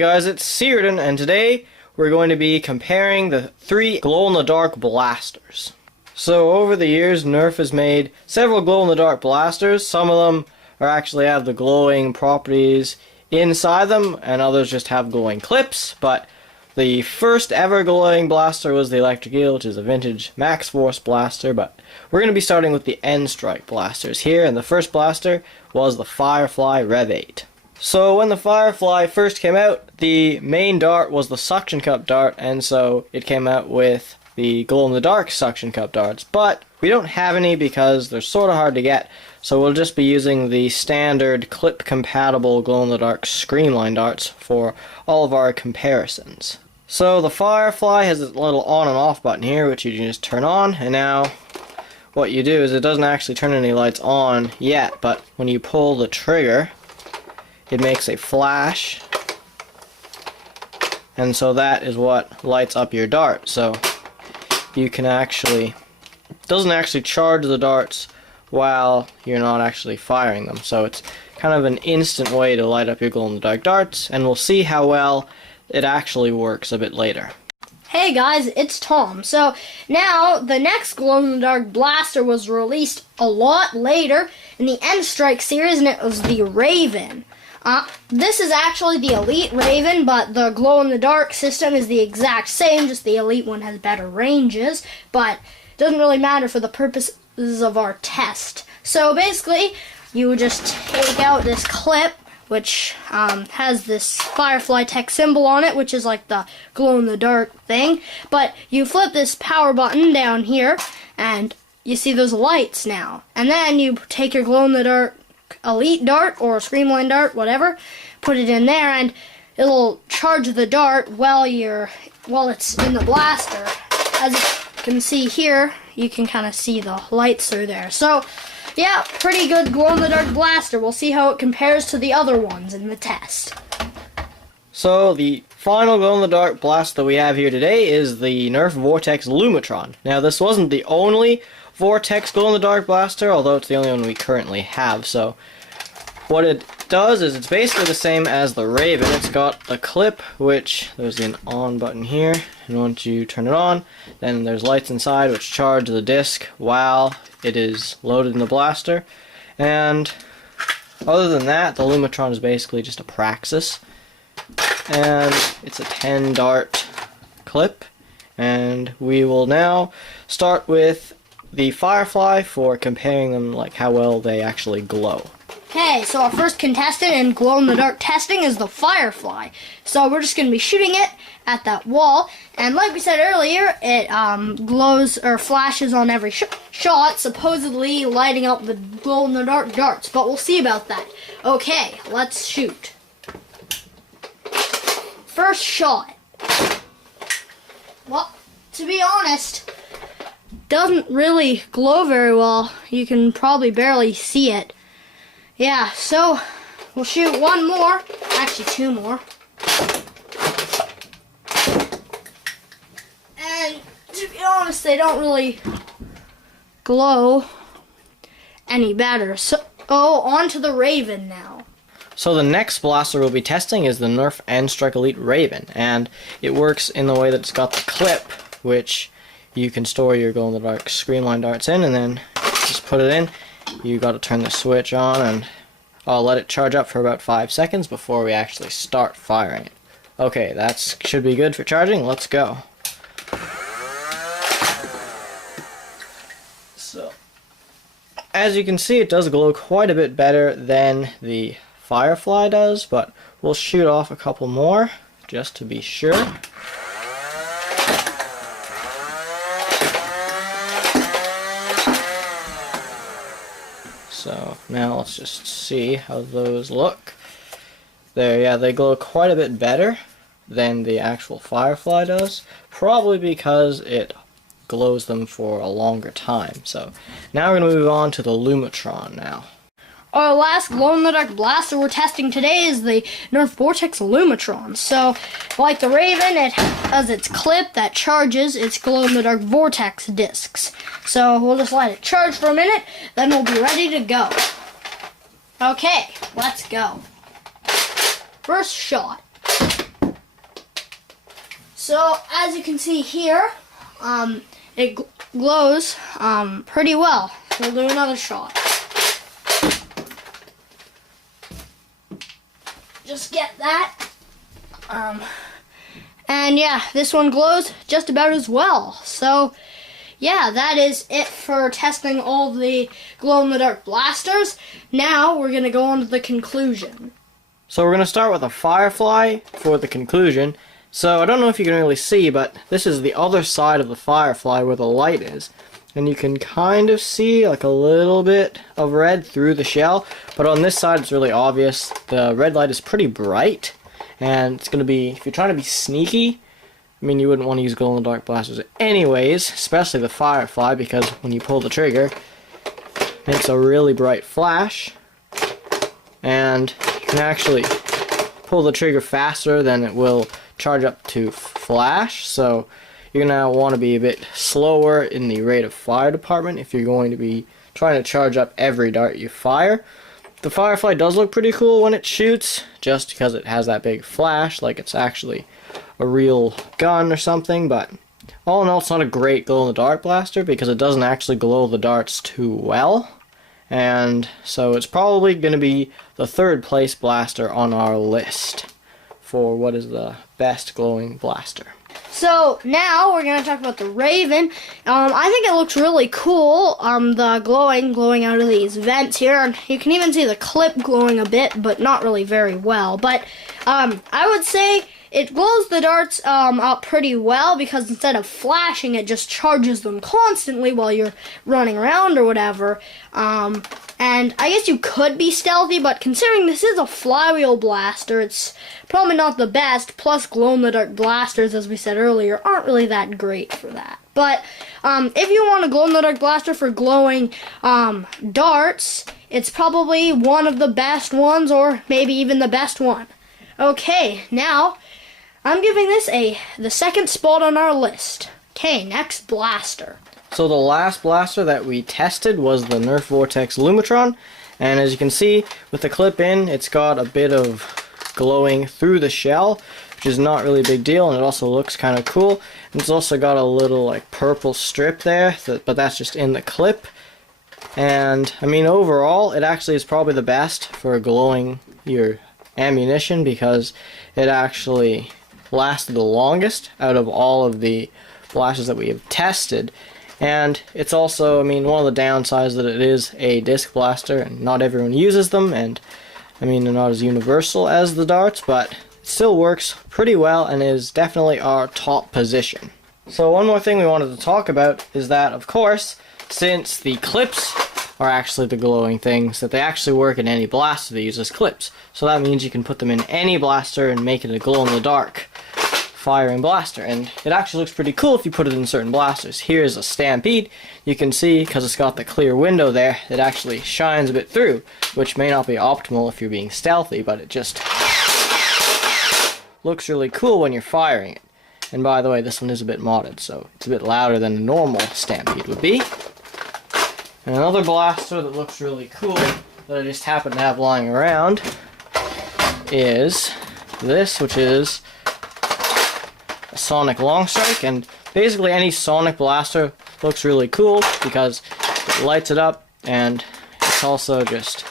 Hey guys, it's Searden, and today we're going to be comparing the 3 glow-in-the-dark blasters. So over the years, Nerf has made several glow-in-the-dark blasters. Some of them actually have the glowing properties inside them, and others just have glowing clips. But the first ever glowing blaster was the Electric Eel, which is a vintage Max Force blaster. But we're going to be starting with the N-Strike blasters here, and the first blaster was the Firefly Rev 8. So when the Firefly first came out, the main dart was the suction cup dart, and so it came out with the glow-in-the-dark suction cup darts. But we don't have any because they're sort of hard to get, so we'll just be using the standard clip-compatible glow-in-the-dark Screamline darts for all of our comparisons. So the Firefly has a little on and off button here, which you can just turn on, and now what you do is it doesn't actually turn any lights on yet, but when you pull the trigger, it makes a flash, and so that is what lights up your dart. So you can actually, it doesn't actually charge the darts while you're not actually firing them, so it's kind of an instant way to light up your glow-in-the-dark darts, and we'll see how well it actually works a bit later. Hey guys, it's Tom. So now the next glow-in-the-dark blaster was released a lot later in the N-Strike series, and it was the Raven. This is actually the Elite Raven, but the glow-in-the-dark system is the exact same, just the Elite one has better ranges, but it doesn't really matter for the purposes of our test. So basically, you would just take out this clip, which has this Firefly Tech symbol on it, which is like the glow-in-the-dark thing, but you flip this power button down here, and you see those lights now. And then you take your glow-in-the-dark Elite dart or Screamline dart, whatever, put it in there, and it'll charge the dart while it's in the blaster. As you can see here, you can kind of see the lights through there. So yeah, pretty good glow-in-the-dark blaster. We'll see how it compares to the other ones in the test. So the final glow-in-the-dark blast that we have here today is the Nerf Vortex Lumatron. Now this wasn't the only Vortex glow-in-the-dark blaster, although it's the only one we currently have. So what it does is it's basically the same as the Raven. It's got the clip, which there's an on button here, and once you turn it on, then there's lights inside which charge the disc while it is loaded in the blaster. And other than that, the Lumatron is basically just a Praxis, and it's a 10 dart clip. And we will now start with the Firefly for comparing them, like how well they actually glow. Okay, so our first contestant in glow-in-the-dark testing is the Firefly. So we're just going to be shooting it at that wall, and like we said earlier, it glows or flashes on every shot, supposedly lighting up the glow-in-the-dark darts, but we'll see about that. Okay, let's shoot. First shot. Well, to be honest, doesn't really glow very well. You can probably barely see it. Yeah, so we'll shoot one more, actually 2 more. And to be honest, they don't really glow any better. So, on to the Raven now. So the next blaster we'll be testing is the Nerf N-Strike Elite Raven, and it works in the way that it's got the clip, which you can store your glow-in-the-dark Screamline darts in, and then just put it in. You got to turn the switch on, and I'll let it charge up for about 5 seconds before we actually start firing it. Okay, that should be good for charging. Let's go. So, as you can see, it does glow quite a bit better than the Firefly does, but we'll shoot off a couple more just to be sure. So now let's just see how those look. There, yeah, they glow quite a bit better than the actual Firefly does, probably because it glows them for a longer time. So now we're going to move on to the Lumatron now. Our last glow-in-the-dark blaster we're testing today is the Nerf Vortex Lumatron. So, like the Raven, it has its clip that charges its glow-in-the-dark Vortex discs. So, we'll just let it charge for a minute, then we'll be ready to go. Okay, let's go. First shot. So as you can see here, it glows pretty well. We'll do another shot. Just get that. And yeah, this one glows just about as well. So yeah, that is it for testing all the glow-in-the-dark blasters. Now we're going to go on to the conclusion. So we're going to start with a Firefly for the conclusion. So I don't know if you can really see, but this is the other side of the Firefly where the light is. And you can kind of see like a little bit of red through the shell. But on this side it's really obvious. The red light is pretty bright. And it's going to be, if you're trying to be sneaky, I mean, you wouldn't want to use glow-in-the-dark blasters anyways, especially the Firefly, because when you pull the trigger, it makes a really bright flash, and you can actually pull the trigger faster than it will charge up to flash, so you're going to want to be a bit slower in the rate of fire department if you're going to be trying to charge up every dart you fire. The Firefly does look pretty cool when it shoots, just because it has that big flash, like it's actually a real gun or something, but all in all it's not a great glow-in-the-dark blaster because it doesn't actually glow the darts too well, and so it's probably going to be the third place blaster on our list for what is the best glowing blaster. So now we're going to talk about the Raven. I think it looks really cool, the glowing out of these vents here, and you can even see the clip glowing a bit, but not really very well. But I would say it glows the darts up pretty well because instead of flashing, it just charges them constantly while you're running around or whatever. And I guess you could be stealthy, but considering this is a flywheel blaster, it's probably not the best. Plus, glow-in-the-dark blasters, as we said earlier, aren't really that great for that. But if you want a glow-in-the-dark blaster for glowing darts, it's probably one of the best ones, or maybe even the best one. Okay, now I'm giving this the second spot on our list. Okay, next blaster. So the last blaster that we tested was the Nerf Vortex Lumitron, and as you can see with the clip in, it's got a bit of glowing through the shell, which is not really a big deal, and it also looks kind of cool. And it's also got a little like purple strip there, but that's just in the clip. And I mean, overall it actually is probably the best for glowing your ammunition because it actually lasted the longest out of all of the blasters that we have tested. And it's also, I mean, one of the downsides that it is a disc blaster and not everyone uses them, and I mean they're not as universal as the darts, but it still works pretty well and is definitely our top position. So one more thing we wanted to talk about is that, of course, since the clips are actually the glowing things, that they actually work in any blaster that uses clips. So that means you can put them in any blaster and make it a glow-in-the-dark firing blaster, and it actually looks pretty cool if you put it in certain blasters. Here's a Stampede. You can see, because it's got the clear window there, it actually shines a bit through, which may not be optimal if you're being stealthy, but it just looks really cool when you're firing it. And by the way, this one is a bit modded, so it's a bit louder than a normal Stampede would be. And another blaster that looks really cool that I just happen to have lying around is this, which is a Sonic Long Strike, and basically any Sonic blaster looks really cool because it lights it up, and it's also just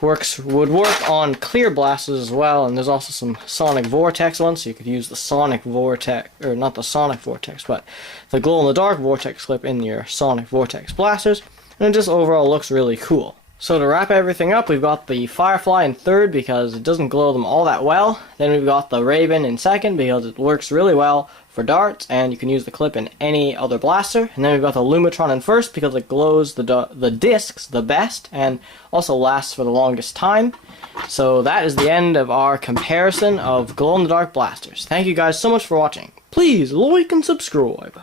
would work on clear blasters as well. And there's also some Sonic Vortex ones, so you could use the Sonic Vortex, or not the Sonic Vortex, but the glow-in-the-dark Vortex clip in your Sonic Vortex blasters, and it just overall looks really cool. So to wrap everything up, we've got the Firefly in third because it doesn't glow them all that well. Then we've got the Raven in second because it works really well for darts and you can use the clip in any other blaster. And then we've got the Lumitron in first because it glows the discs the best and also lasts for the longest time. So that is the end of our comparison of glow-in-the-dark blasters. Thank you guys so much for watching. Please like and subscribe.